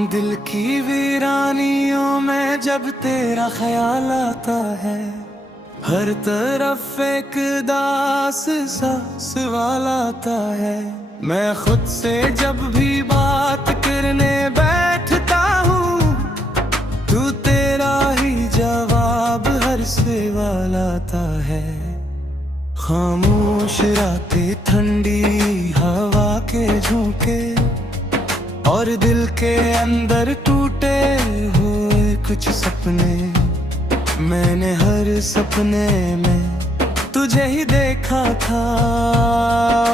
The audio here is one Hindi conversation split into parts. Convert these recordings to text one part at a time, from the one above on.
दिल की वीरानियों में जब तेरा ख्याल आता है, हर तरफ एक दास सा सवाल आता है। मैं खुद से जब भी बात करने बैठता हूँ, तू तेरा ही जवाब हर सवाल आता है। खामोश रातें, ठंडी हवा के झोंके और दिल के अंदर टूटे हुए कुछ सपने, मैंने हर सपने में तुझे ही देखा था।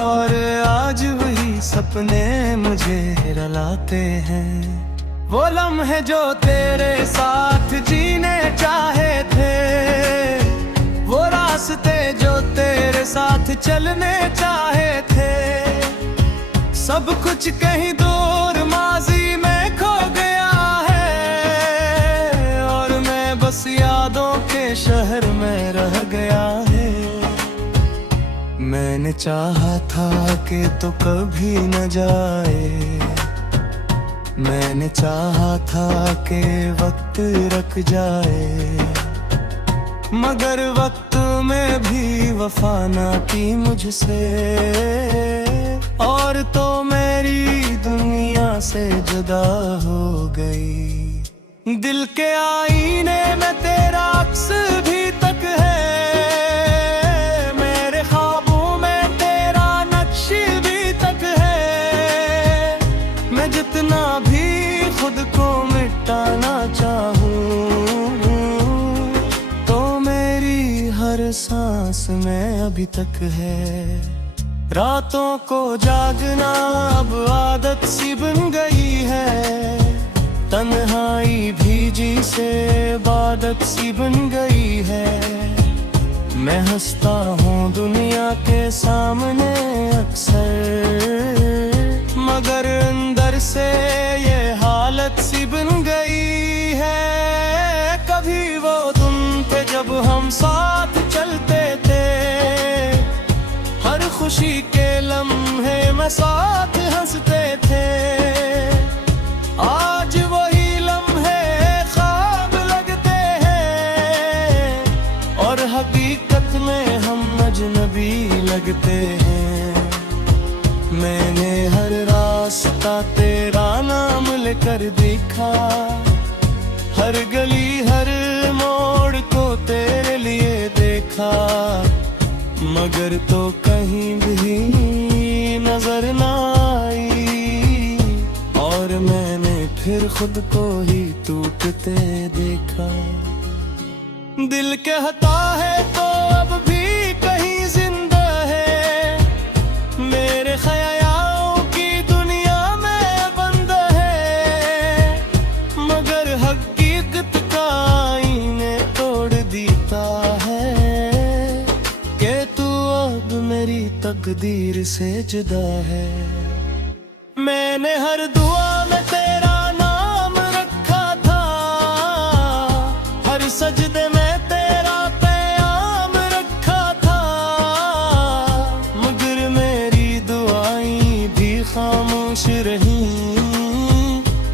और आज वही सपने मुझे रुलाते हैं। वो लम्हे जो तेरे साथ जीने चाहे थे, वो रास्ते जो तेरे साथ चलने चाहे थे, सब कुछ कहीं दूर माजी में खो गया है। और मैं बस यादों के शहर में रह गया है। मैंने चाहा था कि तो कभी न जाए, मैंने चाहा था कि वक्त रुक जाए, मगर वक्त में भी वफा ना की मुझसे, और तो मेरी दुनिया से जुदा हो गई। दिल के आईने में तेरा अक्स भी तक है, मेरे ख्वाबों में तेरा नक्श भी तक है। मैं जितना भी खुद को मिटाना चाहूँ, तो मेरी हर सांस में अभी तक है। रातों को जागना अब आदत सी बन गई है, तन्हाई भीजी से इबादत सी बन गई है। मैं हंसता हूँ दुनिया के सामने अक्सर, मगर अंदर से ये हालत सी बन गई है। कभी वो दिन थे जब हम साथ चलते थे, हर खुशी के लम्हे में साथ हंसते थे। आज वही लम्हे ख्वाब लगते हैं, और हकीकत में हम अजनबी लगते हैं। मैंने हर रास्ता तेरा नाम लेकर देखा, हर गली हर मोड़ को तेरे लिए देखा, मगर तो कहीं भी नजर ना आई। और मैंने फिर खुद को ही टूटते देखा। दिल कहता है तो अब भी कहीं जिंदा है, मेरे ख्यालों की दुनिया में बंद है, मगर हकीकत का आईने तोड़ देता है कि तू अब मेरी तकदीर से जुदा है। मैंने हर दुआ में तेरा नाम रखा था, हर सजदे में तेरा पैगाम रखा था, मगर मेरी दुआएं भी खामोश रही,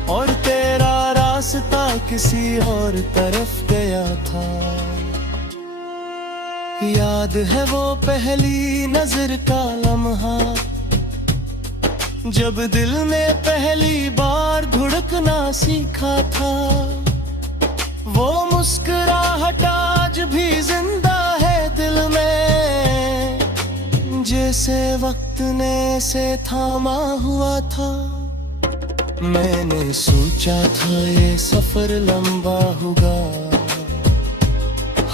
और तेरा रास्ता किसी और तरफ गया था। याद है वो पहली नजर का लम्हा, जब दिल ने पहली बार धड़कना सीखा था। वो मुस्कुराहट आज भी जिंदा है दिल में, जैसे वक्त ने से थामा हुआ था। मैंने सोचा था ये सफर लंबा होगा,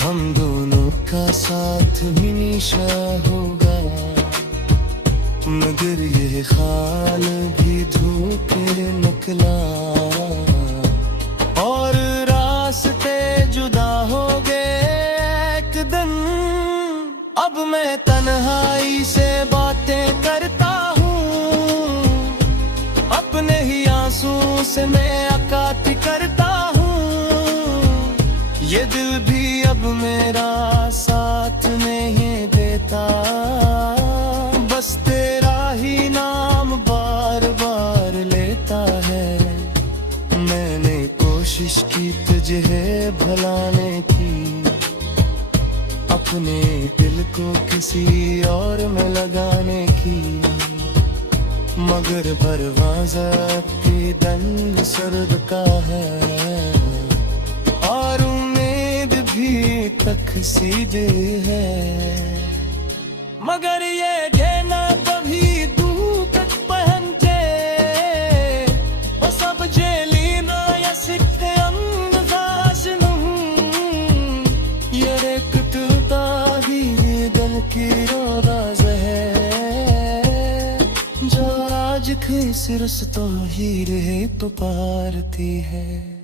हम दोनों का साथ हमेशा होगा, मगर ये ख्याल भी धोखे निकला, और रास्ते जुदा हो गए एक दिन। अब मैं तन्हाई से बातें करता हूँ, अपने ही आंसू से मैं अकाती करता हूँ। ये दिल भी अब मेरा साथ नहीं देता, बस तेरा ही नाम बार बार लेता है। मगर परवाज़ की दंग सर्द का है, और उम्मीद भी तक सीधे है। मगर ये घेना कभी दूकट पहनते, वो सब जेलीना या सिक्के अंदाज नहीं। ये रेकटता ही दिल की राज है, जो आज खिस रस्तों ही रहे तो पारती है।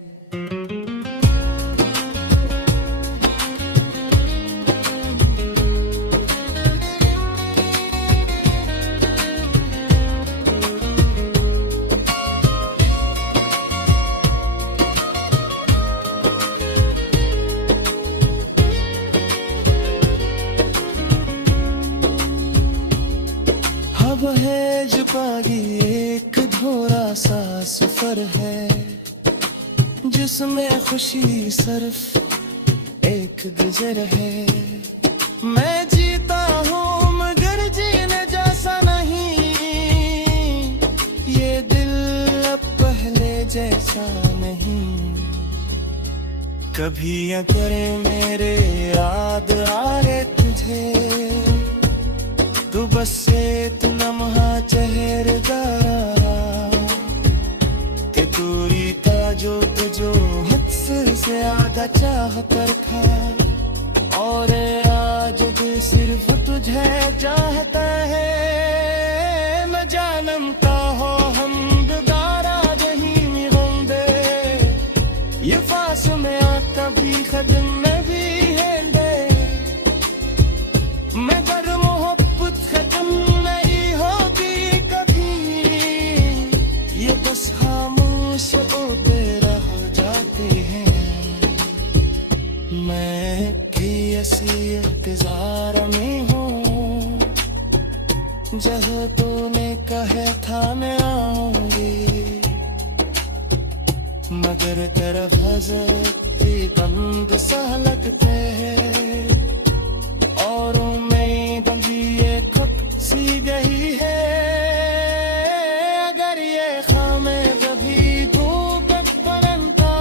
अब है जो पागी एक धोरा सा सफर है, जिसमें खुशी सिर्फ एक गुजर है। मैं जीता हूँ मगर जीने जैसा नहीं, ये दिल अब पहले जैसा नहीं। कभी या करे मेरे याद आ रे तुझे, तू बस एक लम्हा चेहरेदारा के दूरी का जो तुझो हद से आधा चाह कर खा, और आज भी सिर्फ तुझे चाहता है। मैं जानता हो हम दोबारा नहीं होंगे, ये फास में आता भी खत्म में भी है दे। मगर मोहब्बत खत्म नहीं होगी कभी, ये बस खामोश होते रह जाते हैं। मैं भी ऐसी इंतजार में हूँ, जहाँ तूने कहा था मैं आऊंगी, मगर तेरा हज़र बंद सा लगते है, और उम्मीद भी ये खुद सी गई है। अगर ये खामे कभी धूप बनता,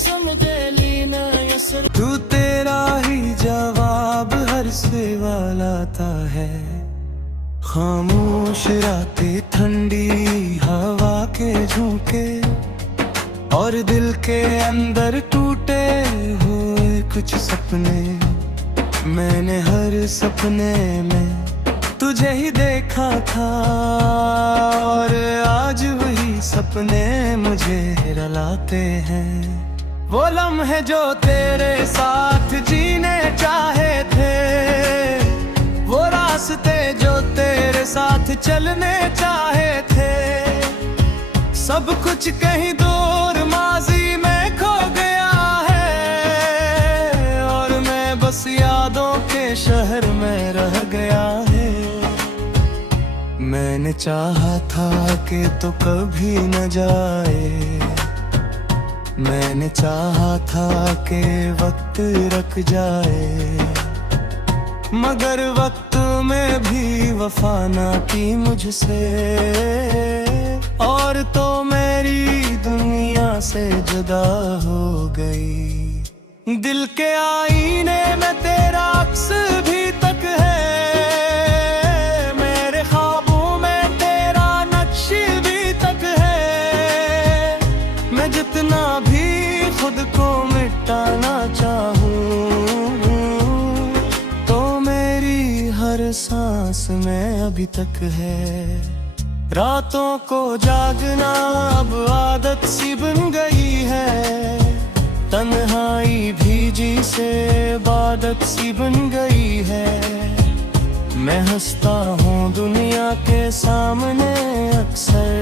समझे लीना यसर तू तेरा ही जवाब हर सवाल आता है। खामोश रातें ठंडी हवा के झोंके, और दिल के अंदर टूटे हुए कुछ सपने। मैंने हर सपने में तुझे ही देखा था, और आज वही सपने मुझे रुलाते हैं। वो लम्हे जो तेरे साथ जीने चाहे थे, वो रास्ते जो तेरे साथ चलने चाहे थे, सब कुछ कहीं दूर माजी में खो गया है, और मैं बस यादों के शहर में रह गया है। मैंने चाहा था कि तो कभी न जाए, मैंने चाहा था कि वक्त रख जाए, मगर वक्त में भी वफा ना की मुझसे, और तो मेरी दुनिया से जुदा हो गई। दिल के आईने में तेरा अक्स भी तक है, मेरे ख्वाबों में तेरा नक्श भी तक है। मैं जितना भी खुद को मिटाना चाहूँ, तो मेरी हर सांस में अभी तक है। रातों को जागना अब आदत सी बन गई है, तन्हाई भीजी से इबादत सी बन गई है। मैं हंसता हूँ दुनिया के सामने अक्सर,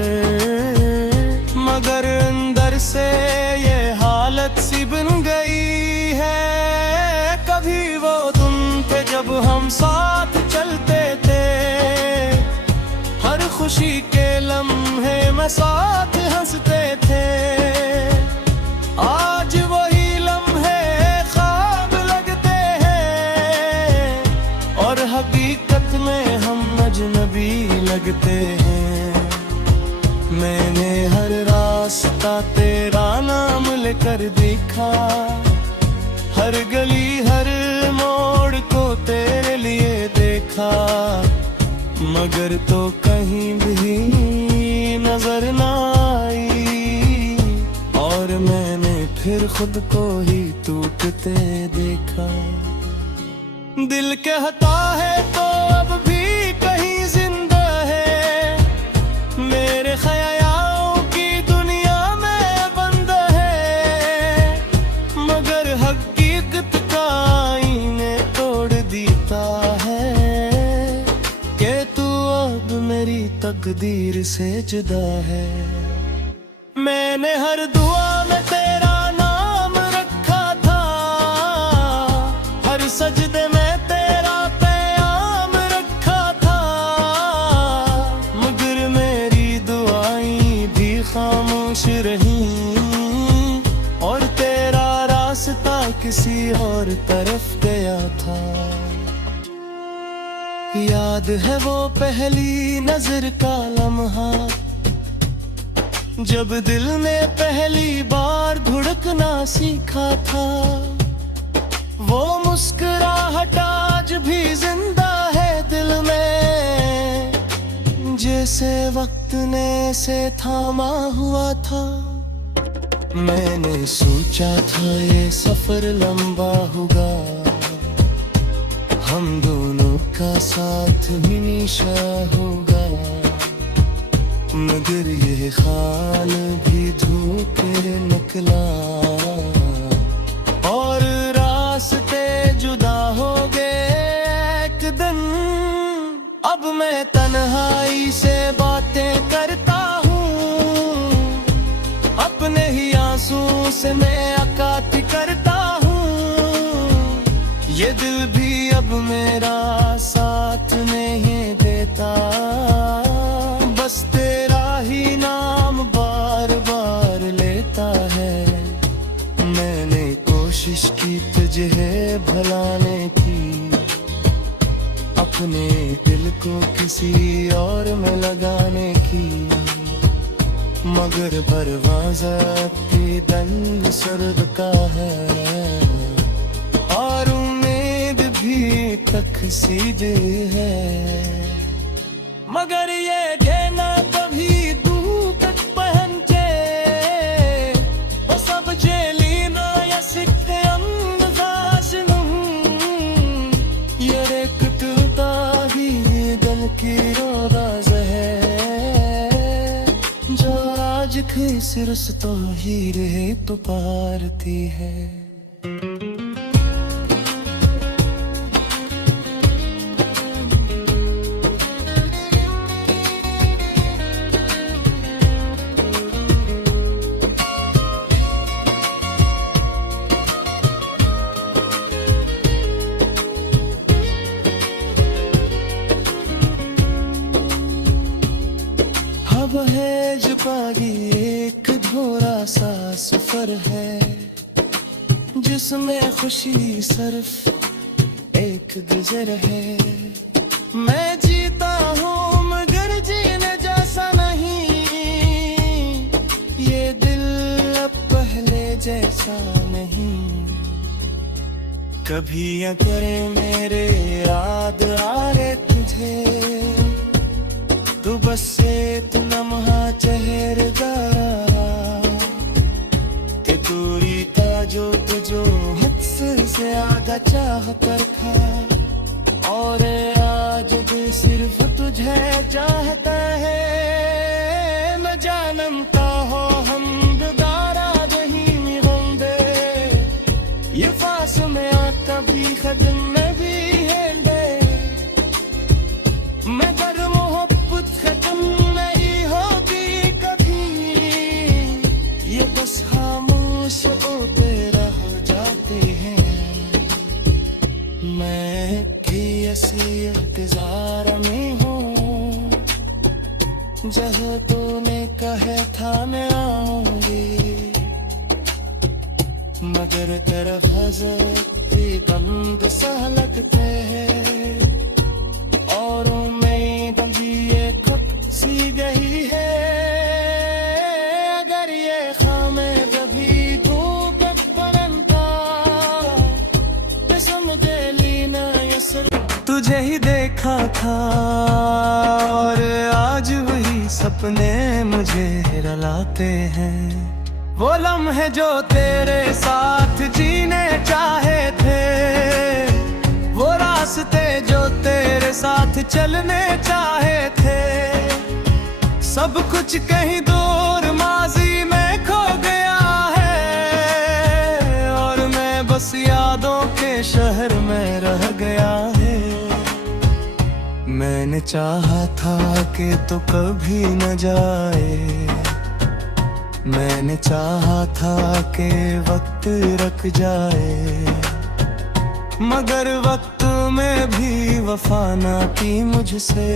मगर अंदर से ये हालत सी बन गई है। कभी वो दिन थे जब हम साथ चलते थे, हर खुशी के लम्हे में साथ हंसते थे। आज वही लम्हे ख्वाब लगते हैं, और हकीकत में हम अजनबी लगते हैं। रास्ता तेरा नाम लेकर दिखा, हर गली हर मोड़ को तेरे लिए देखा, मगर तो कहीं भी नजर ना आई, और मैंने फिर खुद को ही टूटते देखा। दिल कहता है तो अब भी कहीं जिंदा है, मेरे ख्यालों की दुनिया में बंद है, मगर हकीकत का आईने तोड़ देता है कि तू अब मेरी तकदीर से जुदा है। मैंने हर दुआ में तेरा नाम रखा था, हर सजदे में तेरा प्याम रखा था, मगर मेरी दुआएं भी खामोश रही, और तेरा रास्ता किसी और तरफ गया था। याद है वो पहली नजर का लम्हा, जब दिल ने पहली बार धड़कना सीखा था, वो मुस्कुराहट आज भी जिंदा है दिल में, जैसे वक्त ने से थामा हुआ था। मैंने सोचा था ये सफर लंबा होगा, हम दोनों का साथ हमेशा होगा, मगर ये ख्याल भी धोखे निकला, और रास्ते जुदा हो गए एक दिन। अब मैं तन्हाई से बातें करता हूँ, अपने ही आंसू से मैं अकाती करता हूँ, ये दिल भी अब मेरा साथ नहीं देता, बस तेरा ही नाम बार बार लेता है। मैंने कोशिश की तुझे भुलाने की, अपने दिल को किसी और में लगाने की, मगर परवाज़ा की दंग सर्द का है, और उम्मीद भी तक सीधे है, मगर ये कहना कभी तू तक पहन के वो सब जेलीना या सिक्के अंदाज नहीं, ये एक टूटा ही दिल की रोज़ है, जो आज सिर तो ही रहे तो पारती है। अब है जो बागी एक धोरा सा सफर है, जिसमें खुशी सिर्फ एक गुजर है। मैं जीता हूँ मगर जीने जैसा नहीं, ये दिल अब पहले जैसा नहीं, कभी या करे मेरे याद आ रे तुझे, तू बस एक लम्हा चेहरा के दूरी था जो तुझो हद से आधा चाह कर था, और आज भी सिर्फ तुझे चाहता है। न जानता हो हम दोबारा नहीं मिलेंगे, ये फासले कभी खत्म नहीं है, मगर मोहब्बत खत्म नहीं होगी कभी, ये बस खामोश होते रह जाते हैं। मैं भी ऐसी इंतजार में हूँ, जहाँ तूने कहा था मैं आऊंगी, मगर तेरा नजर बंद सा लगते है, और उम्मीद भी ये खुद सी गई है। अगर ये देखा था, और आज वही सपने मुझे रुलाते हैं। वो लम्हे जो तेरे साथ जीने चाहे थे, वो रास्ते जो तेरे साथ चलने चाहे थे, सब कुछ कहीं दूर माजी में खो गया है, और मैं बस यादों के शहर में रह गया है। मैंने चाहा था कि तू कभी न जाए, मैंने चाहा था कि वक्त रुक जाए, मगर वक्त में भी वफा ना की मुझसे,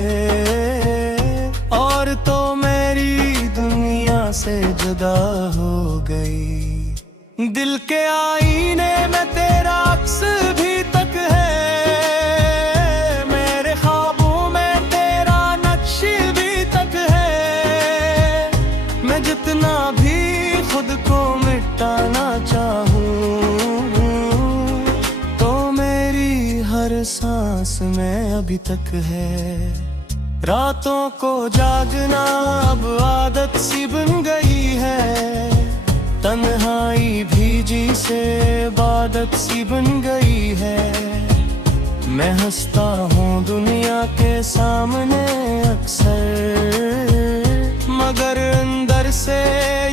और तो मेरी दुनिया से जुदा हो गई। दिल के आईने में तेरा अक्स भी तक है, मेरे ख्वाबों में तेरा नक्श भी तक है। मैं जितना भी खुद को मिटाना चाहूँ, तो मेरी हर सांस में अभी तक है। रातों को जागना अब आदत सी बन गई है, तन्हाई भीजी से इबादत सी बन गई है। मैं हंसता हूँ दुनिया के सामने अक्सर, मगर अंदर से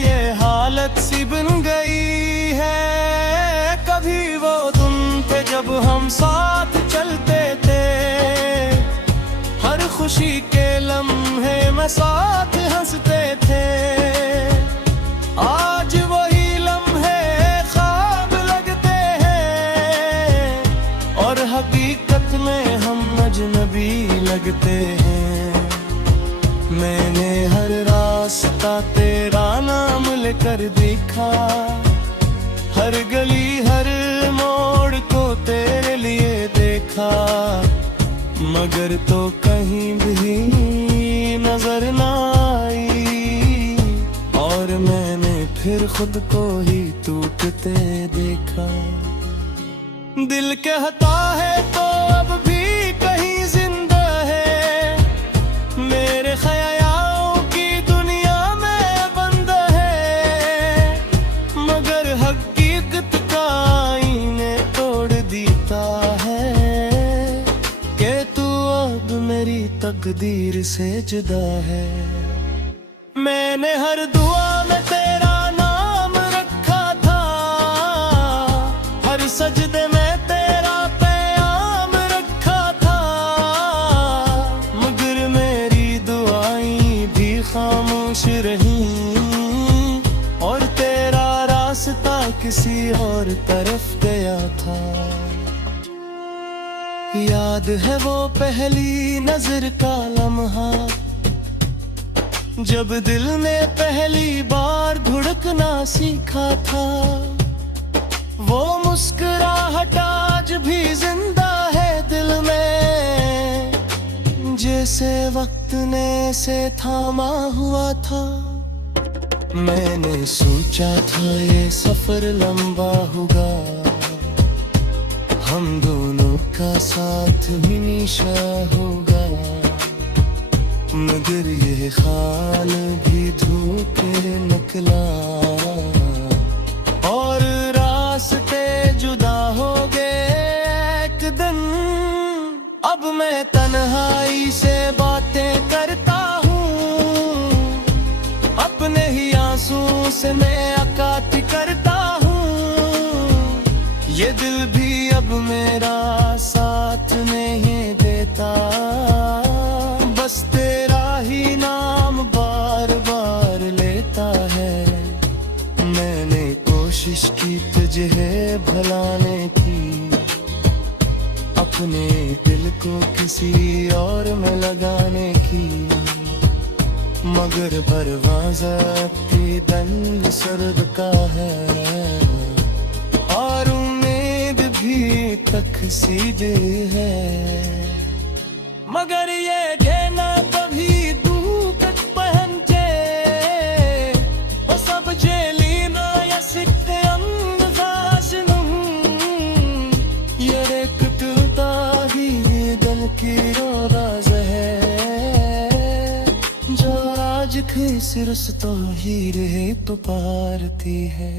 ये हालत सी बन गई है। कभी वो दिन थे जब हम साथ चलते थे, हर खुशी के लम्हे में साथ हंसते थे। आज वही लम्हे ख्वाब लगते हैं, और हकीकत में हम अजनबी लगते हैं। मैंने हर रास्ता तेरा नाम लेकर देखा, हर गली हर मोड़ को तेरे लिए देखा, मगर तो कहीं भी नजर ना आई, और मैंने फिर खुद को ही टूटते देखा। दिल कहता है तो अब भी कहीं जिंदा है, मेरे ख्यालों की दुनिया में बंद है, मगर हकीकत का आईने तोड़ देता है कि तू अब मेरी तकदीर से जुदा है। मैंने हर दुआ में तेरा नाम रखा था, हर सजदे में तेरा पैगाम रखा था, मगर मेरी दुआएं भी खामोश रही, और तेरा रास्ता किसी और तरफ गया था। याद है वो पहली नजर का लम्हा, जब दिल ने पहली बार धड़कना सीखा था। वो मुस्कुराहट आज भी जिंदा है दिल में, जैसे वक्त ने से थामा हुआ था। मैंने सोचा था ये सफर लंबा होगा, हम दोनों का साथ हमेशा होगा, मगर ये ख्याल भी धोखे निकला, और रास्ते जुदा हो गए एक दिन। अब मैं तन्हाई से बातें करता हूँ, अपने ही आंसू से मैं अकाती करता हूँ। ये दिल भी अब मेरा साथ नहीं देता, बस तेरा ही नाम बार बार लेता है। मैंने कोशिश की तुझे भुलाने की, अपने दिल को किसी और में लगाने की, मगर परवाज़ा की दंग सर्द का है, और उम्मीद भी तक सीधे है। मगर ये कहना तभी दुख पहनते, वो सब जेलीना या सिक्के अंदाज नहीं, ये टूटा ही दिल की रो सिरस तो हीरे तो पारती है।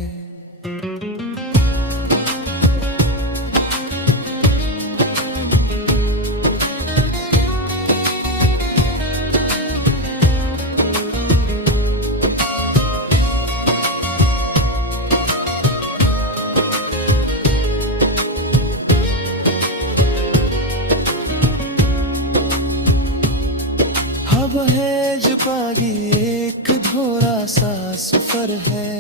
अब है जो बागी एक धोरा सा सफर है,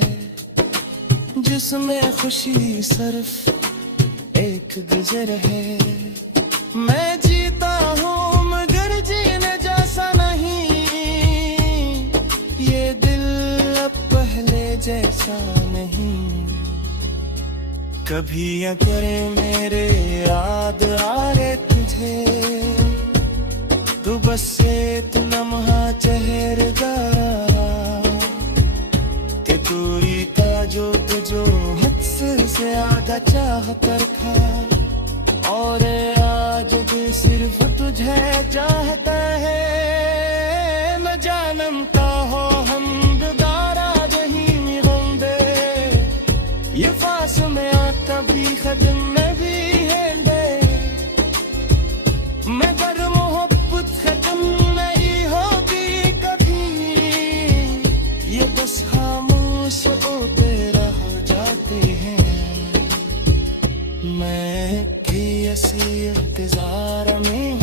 जिसमें खुशी सिर्फ एक गुजर है। मैं जीता हूँ मगर जीने जैसा नहीं, ये दिल अब पहले जैसा नहीं। कभी या करे मेरे याद आ रे तुझे, तू बस एक लम्हा चेहरा के दूरी का जो तुझो हद से ज्यादा चाह कर था, और आज भी सिर्फ तुझे चाहता है। न जानता हो हम दोबारा नहीं होंगे, ये पास में आता भी कदम में भी है दे, मगर मोहब्बत खत्म नहीं होगी कभी, ये बस खामोश होते रह जाते हैं। मैं भी ऐसी इंतजार में